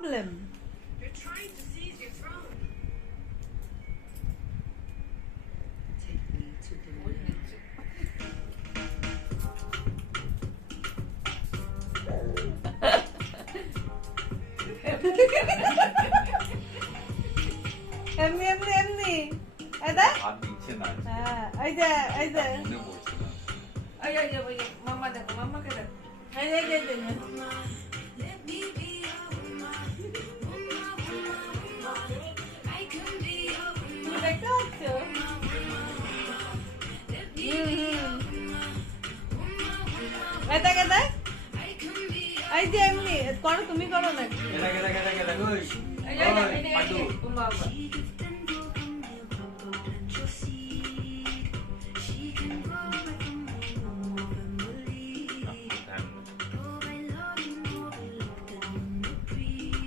Problem. They're trying to seize your throne. Take me to the moon. এমনি এমনি এমনি এটা হাত দিচ্ছে না হ্যাঁ এই যে মনে পড়ছে না ওই মাম্মা দেখো মাম্মাকে দেখো এই যে Let me be your woman. Woman, woman, woman. I can be your woman. তুমি দেখতে পাচ্ছ Let me be your woman. Woman, woman. এটা কেটে I can be your এই যে এমনি করো তুমি করো না এটা ওই এই পান্ডু উম্মা উম্মা She gets